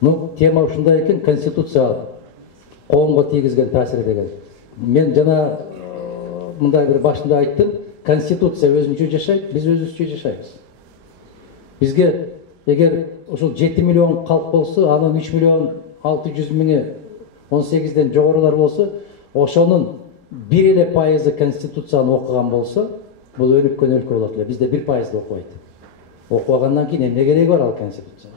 Ну, тема ушундай экен, конституция коомго тийгизген таасири деген. Мен жана мындай бир башында айттым, конституция өзүнчө жашайт, биз өзүбүзчө жашайбыз. Бизге эгер ушул 7 миллион калк болсо, анын 3 миллион 600 миңи 18ден жогорулар болсо, ошонун 1% конституцияны окуган болсо, бул өнүккөн өлкө болот эле. Бизде 1% окубайт. Окубагандан кийин эмне кереги бар ал конституция?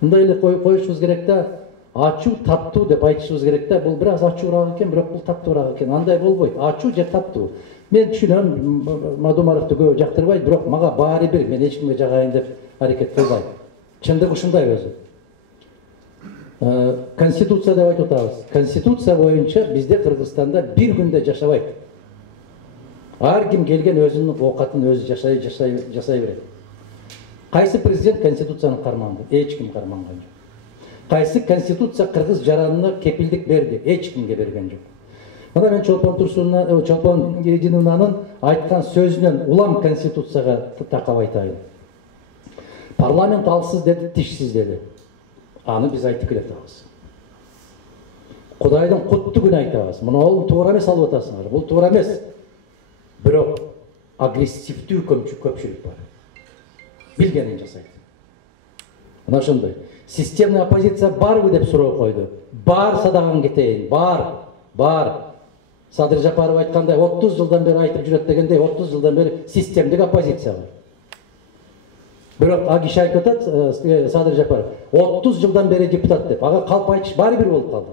Мындай эле коюшубуз керек да, ачуу, таттуу деп айтышыбыз керек да. Бул бир аз ачуураак экен, бирок бул таттуураак экен. Андай болбойт. Ачуу же таттуу. Мен түшүнөм, Мадумаровду көп жактырбайт, бирок мага баары бир, мен эч кимге жагайын деп аракет кылбайм. Чындыгы ушундай өзү. Конституция деп айтып атабыз. Конституция боюнча бизде Кыргызстанда бир күндө жашабайт. Ар ким келген өзүнүн оокатын өзү жасай берет. Кайсы президент конституцияны карманды? Эч ким карманган жок. Кайсы конституция кыргыз жаранына кепилдик берди? Эч кимге берген жок. Мына мен Чолпон Единунанын айткан сөзүнөн улам конституцияга такап айтайын. Парламент алсыз деди, тишсиз деди. Аны биз айтып келатабыз. Кудайдын куттуу күнү айтабыз. Муну туура эмес алып атасыңар. Бул туура эмес. Бирок агрессивдүү көпчүлүк бар. Билгенин жасайт. Мына ошондой. Системный оппозиция барбы деп суроо койду. Бар, садаган кетейин. Бар. Садыр Жапаров айткандай 30 жылдан бери айтып жүрөт дегендей 30 жылдан бери системдик оппозиция бар. Бирок киши айтып атат, Садыр Жапаров 30 жылдан бери депутат деп. Ага калп айтыш баары бир болуп калды.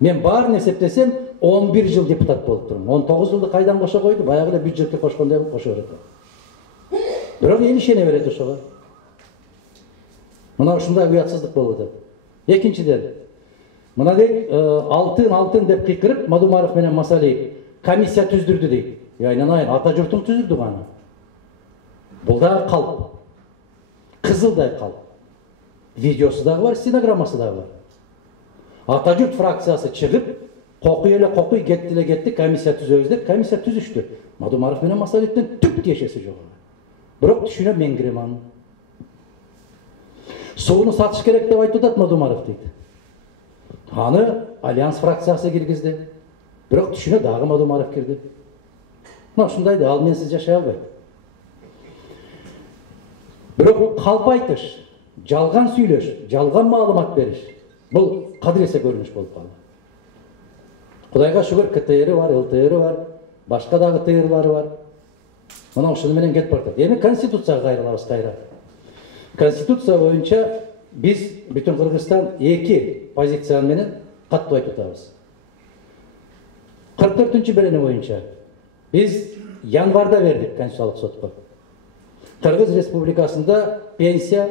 Мен баарын эсептесем 11 жыл депутат болуп турмун. 19 жылды кайдан кошо койду? Баягы эле бюджетке кошкондой болуп кошо берет. Бирок эл ишене берет ошого. Мына ушундай уятсыздык болуп атат. Экинчиден, мына дейт, алтын деп кыйкырып, Мадумаров менен Масалиев комиссия түздүрдү дейт. Айнанайын, ата журтуң түздүрдү аны. Бул да калп. Кызылдай калп. Видеосу дагы бар, стенограммасы дагы бар. Ата журт фракциясы чыгып, кокуй кетти, комиссия түзөбүз деп, комиссия түзүштү. Мадумаров менен Масалиевден түк тиешеси жок. Бирок түшүнөм, мен кирем аны. Сууну сатыш керек деп айтып атат Мадумаров дейт. Аны Альянс фракциясы киргизди. Бирок түшүнө дагы Мадумаров кирди. Мына ушундай да, ал менсиз жашай албайт. Бирок калп айтыш, жалган сүйлөш, жалган маалымат бериш, бул кадыресе көрүнүш болуп калды. Кудайга шүгүр, КТР бар, ЛТР бар, башка дагы ТРлары бар. Мына ошону менен кетип баратат. Эми конституцияга кайрылабыз кайра. Конституция боюнча биз бүтүн Кыргызстан эки позиция менен каттуу айтып атабыз. 44-берене боюнча биз январда бердик Конституциялык сотко. Кыргыз Республикасында пенсия,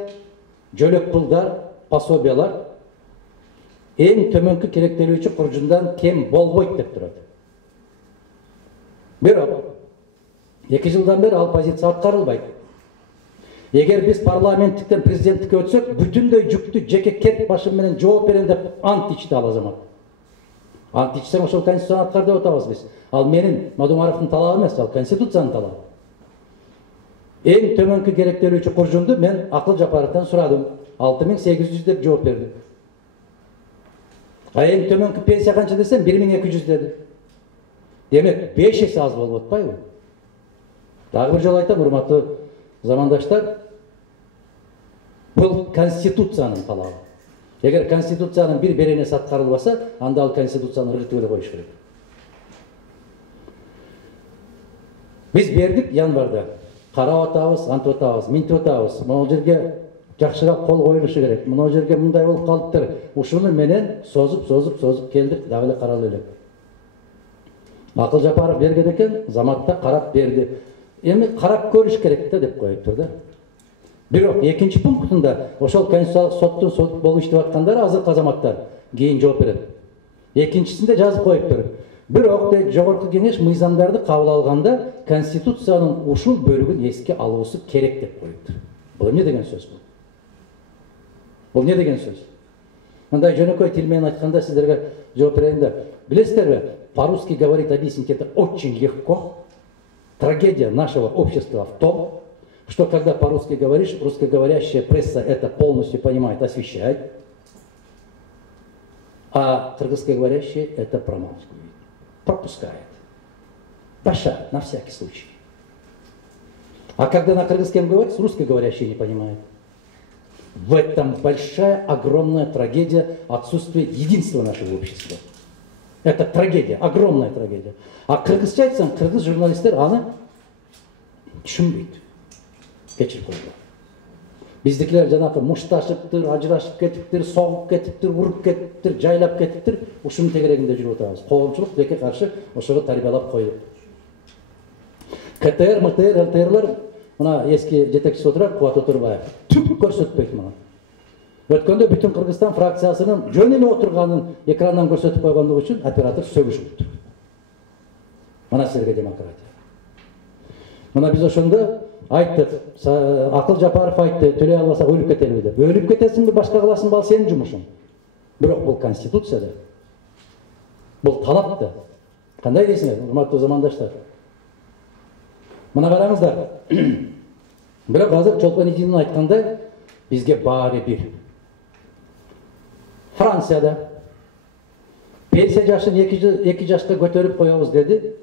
жөлөк пулдар, пособиялар эң төмөнкү керектелүүчү куржундан кем болбойт деп турат. Бирок 2 жылдан бери ал позиция аткарылбайт. Эгер биз парламенттиктен президенттикке өтсөк, бүтүндөй жүктү жеке кет башым менен жооп берем деп ант ичти ал азамат. Ант ичсең ошол конституцияны аткар деп атабыз биз. Ал менин Мадумаровдун талабы эмес, ал конституциянын талабы. Эң төмөнкү керектелүүчү куржунду мен Акыл Жапаровдон сурадым. 6800 деп жооп берди. Эң төмөнкү пенсия канча десем 1200 деди. Демек 5 эсе аз болуп атпайбы? Дагы бир жолу айтам, урматтуу замандаштар, бул конституциянын талабы. Эгер конституциянын бир беренеси аткарылбаса, анда ал конституцияны ыргытып эле коюш керек. Биз бердик январда. Карап атабыз, антып атабыз, минтип атабыз. Могу жерге жакшыраак кол коюлушу керек. Мына жерге мындай болуп калыптыр. Ушуну менен созуп келдик, дагы эле каралып элек. Акыл Жапаров берген экен, заматта карап берди. Эми карап көрүш керек да деп коюптур да. Бирок экинчи пунктунда ошол Конституциялык соттун сот болуп иштеп аткандар азыркы азаматтар кийин жооп берет. Экинчисинде жазып коюптур. Бирок жогорку кеңеш мыйзамдарды кабыл алганда Конституциянын ушул бөлүгүн эске алуусу керек деп коюптур. Бул эмне деген сөз бул? Бул эмне деген сөз? Мындай жөнөкөй тил менен айтканда сиздерге жооп берейин да. Билесиздерби, по-русски говорить, объяснить это очень легко. Трагедия нашего общества в том, что когда по-русски говоришь, русскоговорящая пресса это полностью понимает, освещает, а кыргызскоговорящие это промалчивает, пропускает, пошат на всякий случай. А когда на кыргызском говорится, русскоговорящие не понимают. В этом большая, огромная трагедия отсутствия единства нашего общества. Это трагедия, огромная трагедия. А кыргызча айтсаң, кыргыз журналисттер аны түшүнбөйт. Кечирип коюңдар. Биздикилер жанакы мушташыптыр, ажырашып кетиптир, согуп кетиптир, уруп кетиптир, жайлап кетиптир. Ушунун тегерегинде жүрүп атабыз. Коомчулук тилекке каршы ошого тарбиялап коюп. КТР, МТР, ЛТРлар мына эски жетекчиси отурат, Кубат Отурбаев. Түк көрсөтпөйт мага. Өткөндө бүтүн Кыргызстан фракциясынын жөн эле отурганын экрандан көрсөтүп койгондугу үчүн оператор сөгүшүптүр. Мына силерге демократия. Мына биз ошондо айттык, Акыл Жапаров айтты, төлөй албасак өлүп кетелиби деп. Өлүп кетесиңби, башка кыласың, ал сенин жумушуң. Бирок бул конституцияда. Бул талап да. Кандай дейсиңер, урматтуу замандаштар? Мына караңыздар. Бирок азыр Чолпон Идинин айткандай, бизге баары бир. Францияда пенсия жашын 2 жашка көтөрүп коебуз деди.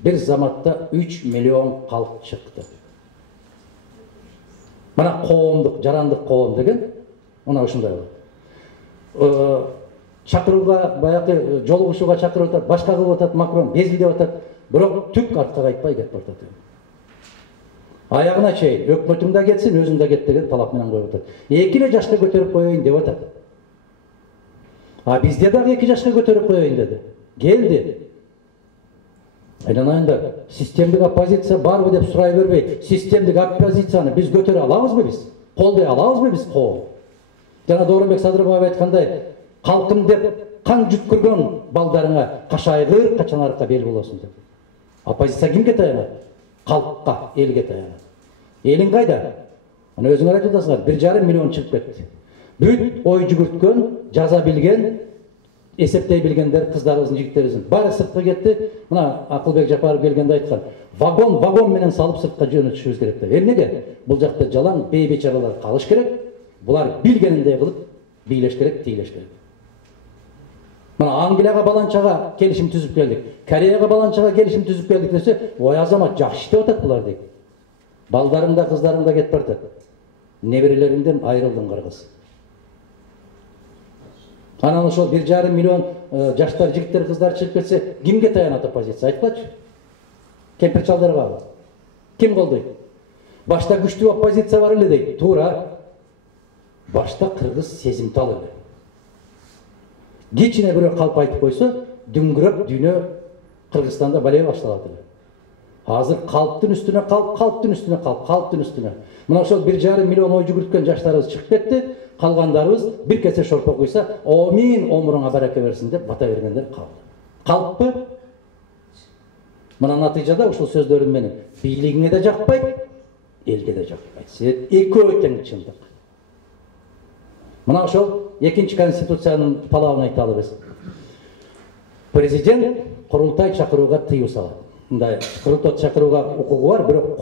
Bir zamatda 3 milyon kalk çıktı. Bana kovumduk, jarandық kovum деген, ona ушундай болот. Чакырууга, баягы жолугушууга чакырып атат, башка кылып атат Макрон, безилдеп атат, бирок түк артка кайтпай кетип атат. Аягына чейин, өкмөтүң да кетсин, өзүң да кет деген талап менен коюп атат. 2 жашка көтөрүп коеюн деп атат. А бизде дагы 2 жашка көтөрүп коеюн деди. Келди. Aylanayınlar, sistemdeki opozisiya barбы деп сурай бербей, sistemdeki оппозицияны biz көтөрө алабызбы biz? Колдой алабызбы biz коом? Жана Дооронбек Садырбаев айткандай, калкым деп кан жүткүргөн балдарыңа кашайгыр, качан арыкка бел болосун деп. Оппозиция кимге таянат? Калкка, элге таянат. Элиң кайда? Аны өзүңөр айтып атасыңар, 1,5 миллион чыгып кетти. Бүт ой жүгүрткөн, жаза билген, эсептей билгендер, кыздарыбыздын, жигиттерибиздин баары сыртка кетти. Мына Акылбек Жапаров келгенде айткан, вагон менен салып сыртка жөнөтүшүбүз керек деп. Эмнеге? Бул жакта жалаң бейбечаралар калыш керек. Булар билгениндей кылып бийлеш керек, тийлеш керек. Мына Англияга баланчага келишим түзүп келдик. Кореяга баланчага келишим түзүп келдик десе, ой азамат жакшы иштеп атат булар дейт. Балдарың да, кыздарың да кетип баратат. Неберелериңден айрылдың кыргыз. Анан ошол 1,5 миллион жаштар, жигиттер, кыздар чыгып кетсе, кимге таянат оппозиция? Айтпачы. Кемпир чалдарга. Ким колдойт? Башта күчтүү оппозиция бар эле дейт. Туура. Башта кыргыз сезимтал эле. Кичине бирөө калп айтып койсо, дүңгүрөп дүйнө Кыргызстанда бале башталат эле. Азыр калптын үстүнө калп, калптын үстүнө калп, калптын үстүнө. Мына ошол 1,5 миллион ой жүгүрткөн жаштарыбыз чыгып кетти. Калгандарыбыз бир кесе шорпо куйса, "Омин, омуруңа барака берсин" деп бата бергендер калды. Калппы? Мына натыйжада ушул сөздөрүм менен бийлигиңе да жакпайт, элге да жакпайт. Сен экөө тең чындык. Мына ошол экинчи конституциянын талабын айталы биз. Президент курултай чакырууга тыюу салат. Мындай курултай чакырууга укугу бар, бирок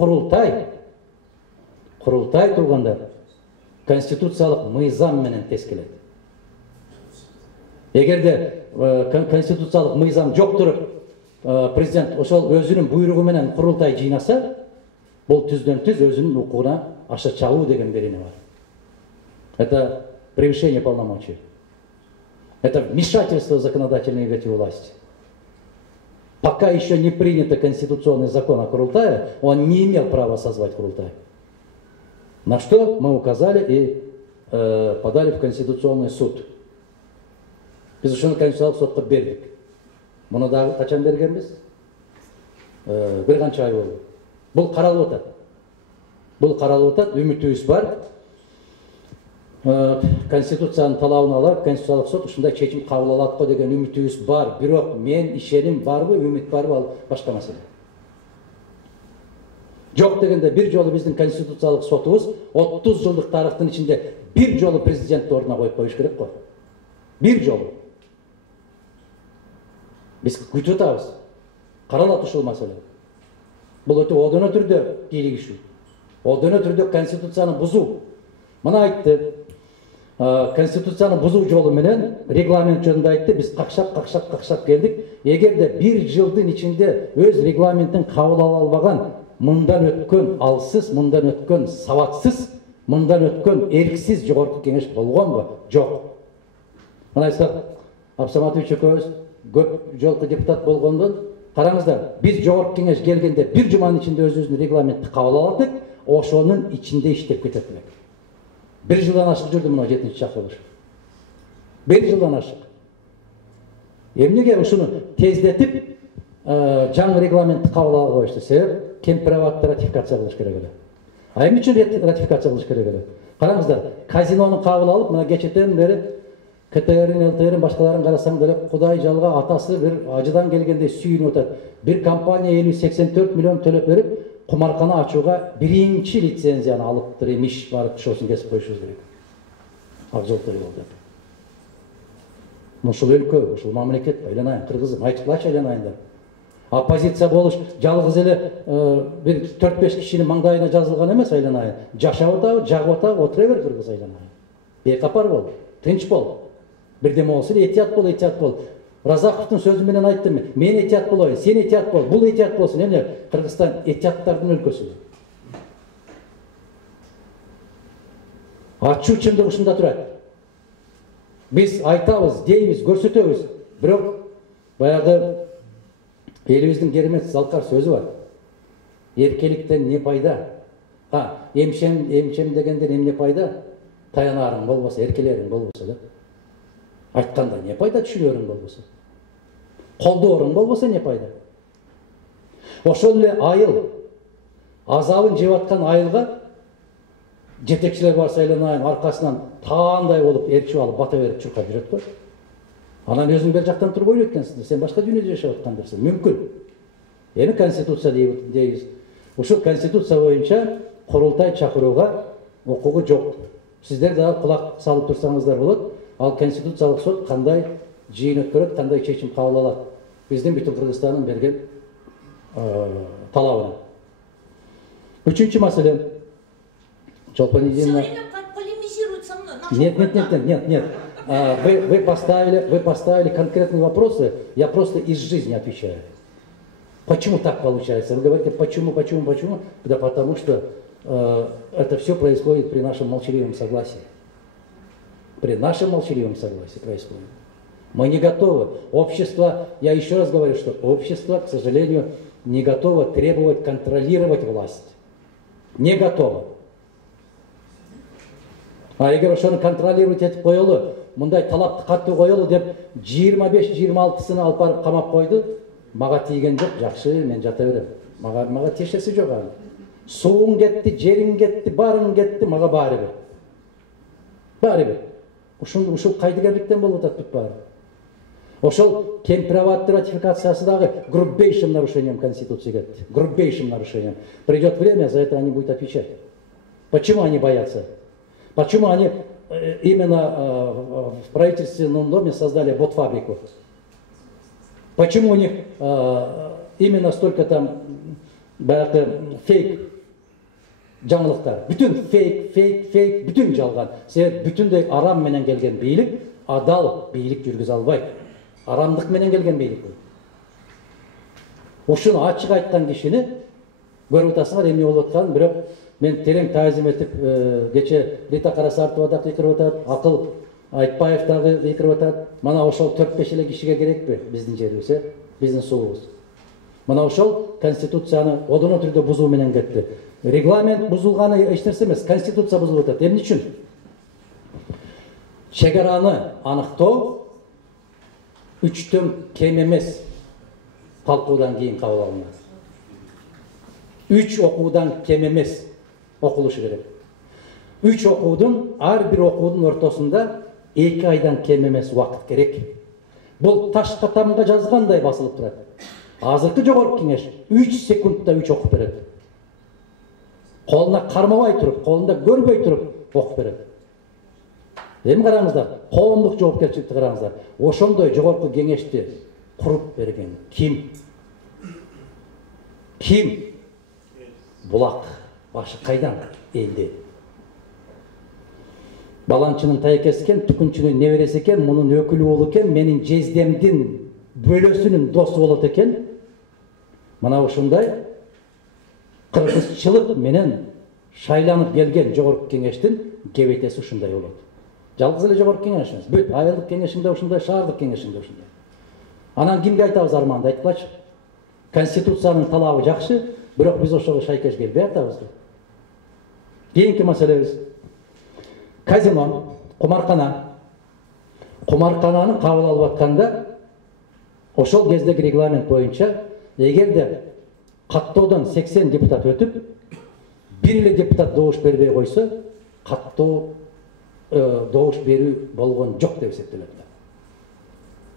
курултай турганда конституциялык мыйзам менен тез келет. Эгерде конституциялык мыйзам жоктур, президент ошол өзүнүн буйругу менен курултай жыйнаса, бул түздөн түз өзүнүн укугуна аша чабуу деген берене бар. Это превышение полномочий. Это вмешательство в законодательные ветви власти. Пока еще не принято конституционный закон о Курултае, он не имел права созвать Курултай. На что мы указали и подали в Конституционный суд. Biz ошону Конституциялык сотко бердик. Муну дагы качан бергенбиз? Бир канча ай болду. Бул каралып атат. Үмүтүбүз бар. Конституциянын талабын алып, Конституциялык сот ушундай чечим кабыл алат го деген үмүтүбүз бар. Бирок мен ишеним барбы, үмүт барбы, ал башка маселе. Жок дегенде бир жолу биздин конституциялык сотубуз 30 жылдык тарыхтын ичинде бир жолу президентти ордуна коюп коюш керек го. Бир жолу. Биз күтүп атабыз. Каралат ушул маселе. Бул өтө одоно түрдө кийлигишүү. Ол дөне түрдө конституцияны бузуу. Мына айтты. Конституцияны бузуу жолу менен регламент жөнүндө айтты. Биз какшап келдик. Эгерде 1 жылдын ичинде өз регламентин кабыл ала албаган, мындан өткөн алсыз, мындан өткөн сабатсыз, мындан өткөн эрксиз жогорку кеңеш болгонбу? Жок. Мына айтсак, Абсаматович экөөбүз көп жолку депутат болгондон, караңыздар, биз жогорку кеңеш келгенде 1 жуманын ичинде өзүбүздүн регламентти кабыл алдык, ошонун ичинде иштеп кетет элек. 1 жылдан ашык жүрдү мына 7-чи чакырылыш. 1 жылдан ашык. Эмнеге ушуну тездетип жаңы регламентти кабыл ала койушту? Себеп Кемпироватты ратификация кылыш керек эле. Эмне үчүн ратификация кылыш керек эле? Караңыздар, казинону кабыл алып, мына кечетен бери КТР'ин, ЛТР'ин, башкаларын карасаң деле Кудай жалга атасы бир ажыдан келгендей сүйүнүп атат. Бир компания 50-84 миллион төлөп берип, кумаркана ачууга биринчи лицензияны алыптыр, эмиш барып тушоосун кесип коюшубуз керек. Ак жолтой болду. Ушул өлкө, ушул мамлекет айланайын, кыргызым, айтыклачы айланайындар. Оппозиция болуш жалгыз эле бир 4-5 кишинин маңдайына жазылган эмес айланайын. Жашап атабы, жагып атабы, отура бер кыргыз айланайын. Бейкапар бол, тынч бол. Бирдеме болсун, этият бол. Разаковдун сөзү менен айттым, мен этият болоюн, сен этият бол, бул этият болсун. Эмне? Кыргызстан этияттардын өлкөсү. Ачуу чындык ушунда турат. Биз айтабыз, дейбиз, көрсөтөбүз. Бирок баягы элибиздин керемет залкар сөзү бар. Эркеликтен не пайда? Эмчем дегенден эмне пайда? Таянарың болбосо, эркелериң болбосо да. Айтканда не пайда, түшүнөрүң болбосо. Колдооруң болбосо не пайда? Ошол эле айыл, азабын жеп аткан айылга жетекчилер барса айланайын аркасынан таандай болуп эрчип алып бата берип чуркап жүрөт го. Анан өзүң бер жактан туруп ойлойт экенсиң, сен башка дүйнөдө жашап аткандырсың. Мүмкүн. Эми конституция дейбиз. Ушул конституция боюнча курултай чакырууга укугу жок. Сиздер дагы кулак салып турсаңыздар болот. Ал конституциялык сот кандай жыйын өткөрөт, кандай чечим кабыл алат? Биздин бүтүн Кыргызстандын берген талабына. Үчүнчү маселе. Жолпан Идина. Полемизируют со мной. Нет. Вы поставили конкретные вопросы, я просто из жизни отвечаю. Почему так получается? Вы говорите, почему? Да потому что это все происходит при нашем молчаливом согласии. При нашем молчаливом согласии происходит. Мы не готовы. Общество, я еще раз говорю, что общество, к сожалению, не готово требовать, контролировать власть. Не готово. Эгер ошону контролировать этип коелу, мындай талапты катуу коелу деп 25-26-сыны алып барып камап койду. Мага тийген жок, жакшы, мен жата берем. Мага тиешеси жок аны. Сууң кетти, жериң кетти, барың кетти, мага баары бир. Ушул кайдыгерликтен болуп атат бүт баары. Ошол Кемпироватты ратификациясы дагы грубейшим нарушением Конституции кетти. Грубейшим нарушением. Придет время, за это они будут отвечать. Почему они боятся? Почему они именно в правительственном доме создали ботфабрику? Почему у них именно столько там фейк жаңылыктар? Бүтүн фейк, бүтүн жалган. Себеп бүтүндөй арам менен келген бийлик, адал бийлик жүргүзө албайт. Арамдык менен келген бийлик. Ушуну ачык айткан кишини көрүп атасыңар эмне болуп атканын, бирок мен терең таазим этип, кече Рита Карасартова да кыйкырып атат, Акыл Айтбаев дагы кыйкырып атат. Мана ошол 4-5 эле кишиге керекпи биздин жерибиз, биздин суубуз? Мана ошол конституцияны одоно түрдө бузуу менен кетти. Регламент бузулганы эч нерсе эмес, конституция бузулуп атат. Эмне үчүн? Чек араны аныктоо 3төн кем эмес талкуудан кийин кабыл алынат. 3 окуудан кем эмес окулушу керек. 3 окуудун, ар бир окуудун ортосунда 2 айдан кем эмес убакыт керек. Бул таш катамга жазгандай басылып турат. Азыркы жогорку кеңеш 3 секундда 3 окуп берет. Колуна кармабай туруп, колунда көрбөй туруп окуп берет. Эми караңыздар, коомдук жоопкерчиликти караңыздар. Ошондой жогорку кеңешти куруп берген ким? Булак Başı kaydan eldi. Balançının tayekesi eken, tükünçünün neveresi eken, bunun ökülü olu eken, menin jezdemdin bölösünün dostu olat eken, mana ушундай кыргызчылык менен шайланып келген жогорку кеңештин кебетеси ушундай болот. Жалгыз эле жогорку кеңеш эмес, бүт айылдык кеңешинде ушундай, шаардык кеңешинде ушундай. Анан кимге айтабыз арманды айткылачы? Конституциянын талабы жакшы, бирок биз ошого шайкеш келбей атабыз. Кийинки маселебиз казино, кумаркана. Кумаркананы кабыл алып атканда ошол кездеги регламент боюнча эгерде каттоодон 80 депутат өтүп, бир эле депутат добуш бербей койсо, каттоо добуш берүү болгон жок деп эсептелет.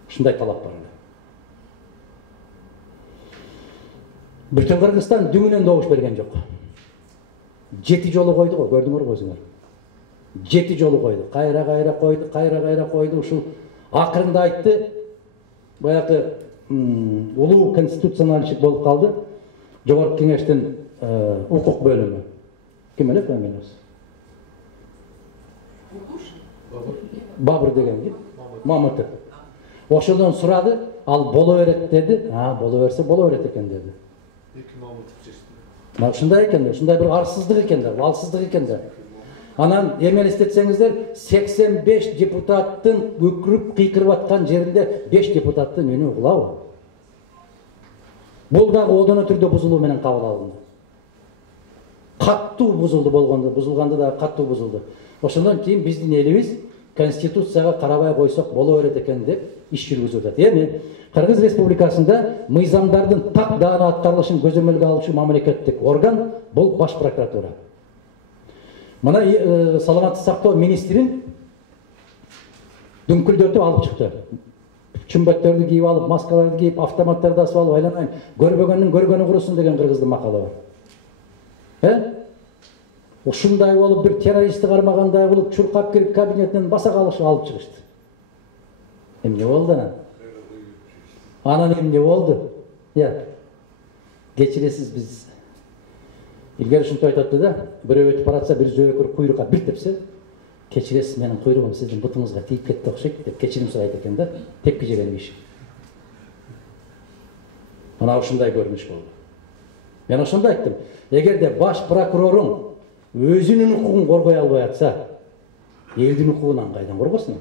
Ушундай талап бар эле. Бүтүн Кыргызстан дүңүнөн добуш берген жок. 7 жолу койду го, көрдүңөр өзүңөр. 7 жолу койду. Кайра койду. Ушул акырында айтты, баягы улуу конституциональщик болуп калды. Жогорку кеңештин укук бөлүмү. Ким эле фамилиясы? Бабыр деген, Мамытов. Ошодон сурады, ал боло берет деди. Боло берсе боло берет экен деди. Эки Мамытов чечти. Ушундай экен, ушундай бир арсыздык экен да, алсыздык экен да. Анан эстетсеңиздер, 85 депутаттын өкүрүп кыйкырып аткан жеринде 5 депутаттын үнү угулабы? Бул дагы одоно түрдө бузулуу менен кабыл алынды. Каттуу бузулганды да каттуу бузулду. Ошондон кийин биздин элибиз конституцияга карабай койсок боло берет экен деп иш жүргүзүп жатат. Эми Кыргыз Республикасында мыйзамдардын так даана аткарылышын көзөмөлгө алуучу мамлекеттик орган бул баш прокуратура. Мына саламаттык сактоо министрин дүңкүлдөтүп алып чыкты. Чүмбөттөрдү кийип алып, маскаларды кийип, автоматтарды асып алып, айланайын, көрбөгөндүн көргөнү курусун деген кыргыздын макалы бар. Ушундай болуп, бир террористти кармагандай болуп, чуркап кирип кабинетинен баса калышы алып чыгышты. Эмне болду анан? Анан эмне болду? Кечиресиз, биз илгери ушинтип айтатты да, бирөө өтүп баратса, бир зөөкүр куйрукка бир тепсе, кечиресиз, менин куйругум сиздин бутуңузга тийип кетти окшойт деп кечирим сурайт экен да, тепки жеген киши. Мына ушундай көрүнүш болду. Мен ошондо айттым, эгерде баш прокуроруң өзүнүн укугун коргой албай атса, элдин укугунан кайдан коргосун?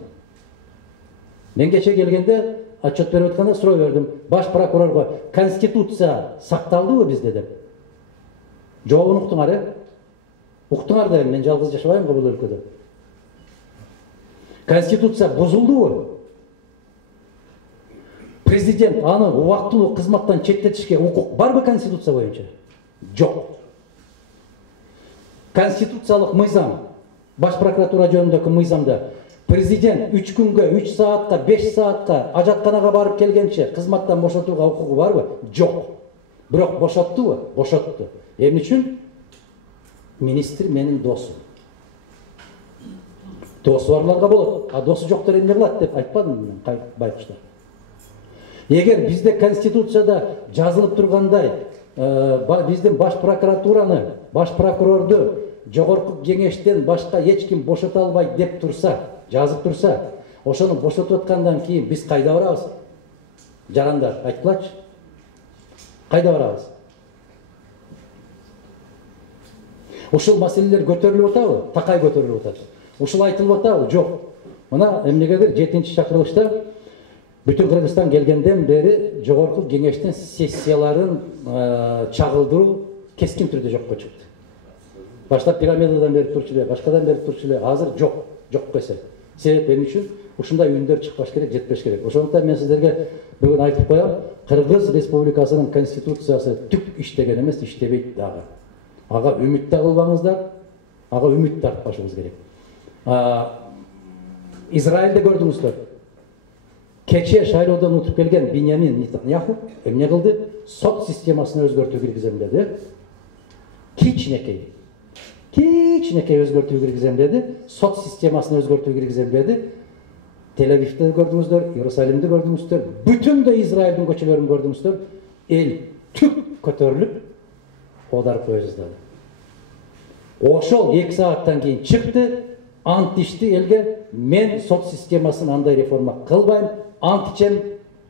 Мен кече келгенде отчет берип атканда суроо бердим, баш прокурорго конституция сакталдыбы бизде деп. Жообун уктуңар, уктуңар да, мен жалгыз жашабайм го бул өлкөдө. Конституция бузулдубу? Президент аны убактылуу кызматтан четтетишке укук барбы конституция боюнча? Жок. Конституциялык мыйзам, баш прокуратура жөнүндөгү мыйзамда президент 3 күнгө, 3 саатка, 5 саатка ажатканага барып келгенче кызматтан бошотууга укугу барбы? Жок. Бирок бошоттубу? Бошотту. Эмне үчүн? Министр менин досум. Досу барларга болот, а досу жоктор эмне кылат деп айтпадым мен, байкуштар. Эгер бизде конституцияда жазылып тургандай, биздин баш прокуратураны, баш прокурорду жогорку кеңештен башка эч ким бошото албайт деп турса, жазып турса, ошону бошотуп аткандан кийин биз кайда барабыз? Жарандар, айткылачы. Кайда барабыз? Ушул маселелер көтөрүлүп атабы? Такай көтөрүлүп атат. Ушул айтылып атабы? Жок. Мына эмнегедир 7-чакырылышта бүтүн Кыргызстан келгенден бери жогорку кеңештин сессияларын чагылдыруу кескин түрдө жокко чыкты. Баштап пирамидадан берип турчу эле, башкадан берип турчу эле, азыр жок эсе. Себеп эмне үчүн? Ушундай үндөр чыкпаш керек, жетпеш керек. Ошондуктан мен сиздерге бүгүн айтып коем, Кыргыз Республикасынын конституциясы түк иштеген эмес, иштебейт дагы. Ага үмүт да кылбаңыздар, ага үмүт тартпашыбыз керек. Израилде көрдүңүздөр. Кече шайлоодон утуп келген Биньямин Нетаньяху эмне кылды? Сот системасын өзгөртүү киргизем деди. Кичинекей өзгөртүү киргизем деди. Сот системасын өзгөртүү киргизем деди. Тель-Авивде көрдүңүздөр, Иерусалимде көрдүңүздөр, бүтүндөй Израилдин көчөлөрүн көрдүңүздөр. Эл түк көтөрүлүп, оодарып кое жаздады. Ошол 2 сааттан кийин чыкты, ант ичти элге, мен сот системасын андай реформа кылбайм, ант ичем,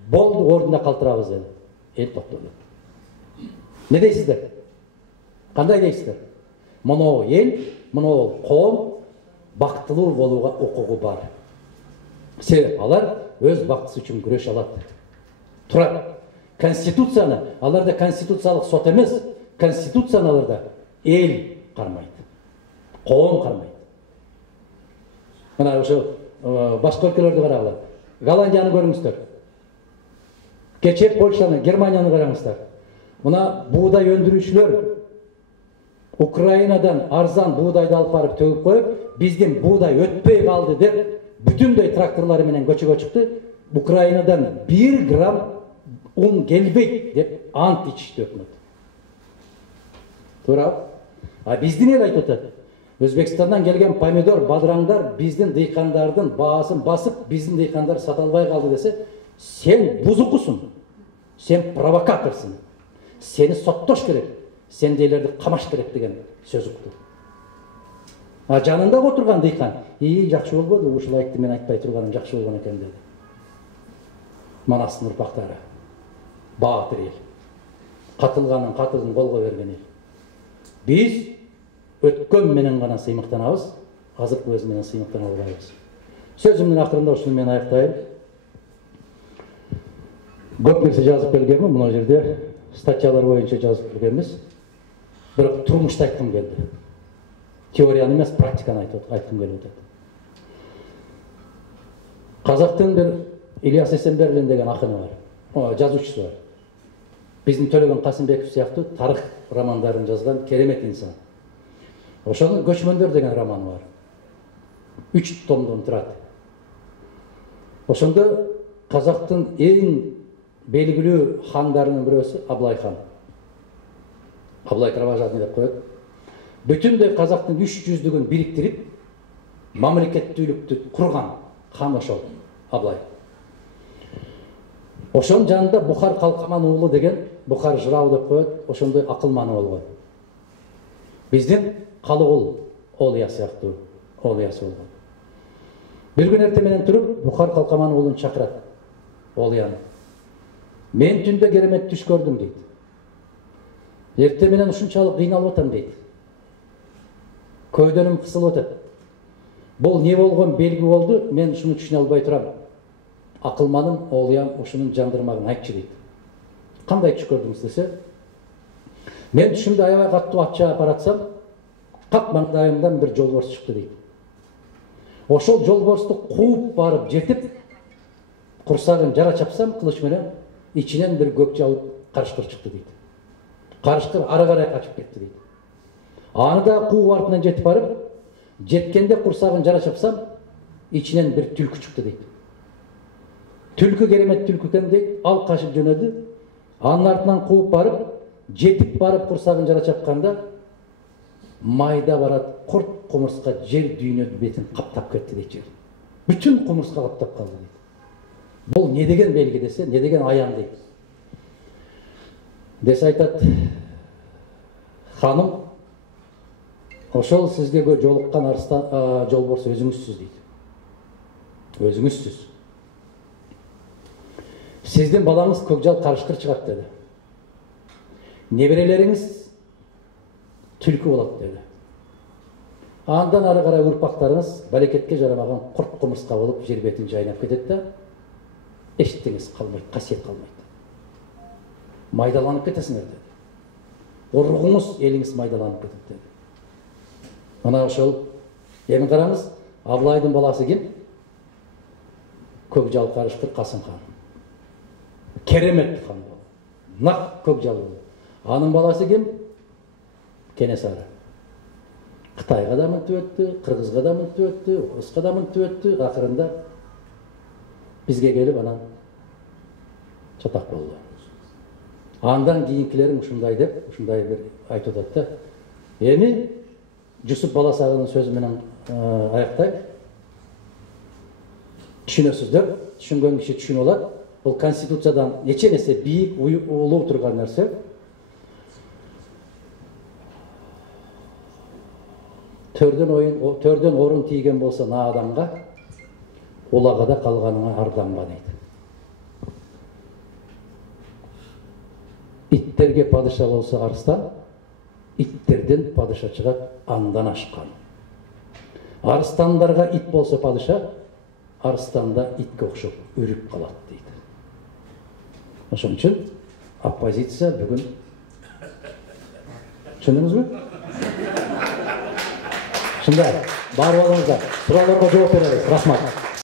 болду, ордунда калтырабыз деди. Эл токтоду. Не дейсиздер? Кандай дейсиздер? Мынау эл, мынау коом бактылуу болууга укугу бар. Себеп алар өз бактысы үчүн күрөш алат. Турат. Конституцияны, аларда конституциялык сот эмес, конституцияны аларда эл кармайт. Коом кармайт. Мына ошо башка өлкөлөрдү карагыла. Голландияны көрүңүздөр. Кече Польшаны, Германияны караңыздар. Мына буудай өндүрүүчүлөр Украинадан арзан буудайды алып барып төгүп коюп, биздин буудай өтпөй калды деп бүтүндөй тракторлары менен көчөгө чыкты. Украинадан 1 грамм un келбейт деп ант ичишти өкмөт. Туура. А биздин эл айтып атат. Өзбекстандан келген помидор, бадыраңдар биздин дыйкандардын баасын басып, биздин дыйкандар сата албай калды десе, сен бузукусуң. Сен провокаторсың. Сени соттош керек. Сендейлерди камаш керек деген сөз укту. А жанында отурган дыйкан, жакшы болбоду, ушул айтты, мен айтпай турганым жакшы болгон экен деди. Манастын урпактары. Баатыр эл. Катылганын катылын колго берген эл. Биз өткөн менен гана сыймыктанабыз, азыркы өз менен сыймыктана албайбыз. Сөзүмдүн акырында ушуну мен аяктайм. Көп нерсе жазып келгенмин, мына жерде статьялар боюнча жазып келгенбиз. Бирок турмушта айткым келди. Теорияны эмес, практиканы айткым келип атат. Казактын бир Ильяс Эсенберлин деген акыны бар. Жазуучусу бар. Биздин Төлөгөн Касымбеков сыяктуу тарых романдарын жазган керемет инсан. Ошонун Көчмөндөр деген романы бар. 3 томдон турат. Ошондо казактын эң белгилүү хандарынын бирөөсү Аблай хан. Аблай Кровожадный деп коет. Бүтүндөй казактын 300-дүгүн бириктирип, мамлекеттүүлүктү курган хан ошол Аблай. Ошонун жанында Бухар Калкаман уулу деген, Бухар жырау деп коет, ошондой акылманы болгон. Биздин Калыгул Олия сыяктуу Олиясы болгон. Бир күн эртең менен туруп, Бухар Калкаман уулун чакырат. Олияны. Мен түндө керемет түш көрдүм дейт. Эртең менен ушунчалык кыйналып атам дейт. Көйдөнүм кысылып атат. Бул не болгон белги болду, мен ушуну түшүнө албай турам. Акылманым, Олиям ушунун жандырмагын айтчы дейт. Кандай түш көрдүңүз десе, мен түшүмдө аябай каттуу ат чаап баратсам, кап маңдайымдан бир жолборс чыкты дейт. Ошол жолборсту кууп барып жетип, курсагын жара чапсам кылыч менен, ичинен бир көк жалып карышкыр чыкты дейт. Карышкыр ары карай качып кетти дейт. Аны да кууп артынан жетип барып, жеткенде курсагын жара чапсам, ичинен бир түлкү чыкты дейт. Түлкү керемет түлкү экен дейт, ал качып жөнөдү. Анын артынан кууп барып, жетип барып курсагын жара чапканда, майда барат курт кумурска жер дүйнөнүн бетин каптап кетти дейт жер. Бүтүн кумурска каптап калды дейт. Бул не деген белги десе, не деген аян дейт. Десе айтат, ханым, ошол сизге жолуккан арстан жолборс өзүңүзсүз дейт. Өзүңүзсүз. Сиздин балаңыз көкжал карышкыр чыгат деди. Неберелериңиз түлкү болот деди. Андан ары карай урпактарыңыз балекетке жарамаган курт кумурска болуп жер бетин жайнап кетет да, эчтеңиз калбайт, касиет калбайт. Майдаланып кетесиңер деди. Уругуңуз, элиңиз майдаланып кетет деди. Мына ошол, эми караңыз, Аблайдын баласы ким? Көкжал карышкыр Касым хан. Керемет хан болду. Нак көкжал болду. Анын баласы ким? Кенесары. Кытайга да мынтип өттү, Кыргызга да мынтип өттү, Оруска да мынтип өттү, акырында бизге келип анан чатак болду. Андан кийинкилерим ушундай деп, ушундай бир айтып атат да. Эми Жусуп Баласагынын сөзү менен аяктайт. Түшүнөсүздөр, түшүнгөн киши түшүнүп алат. Бул конституциядан нече нерсе бийик, улуу турган нерсе. төрдөн орун тийген болса на адамга, улагада калганыңа арданба дейт. Иттерге падыша болса арыстан, иттерден падыша чыгат андан ашкан. Арыстандарга ит болса падыша, арыстанда итке окшоп үрүп калат дейт. Ошон үчүн оппозиция бүгүн түшүндүңүзбү? Шындай, бар болуңуздар, суроолорго жооп беребиз. Рахмат.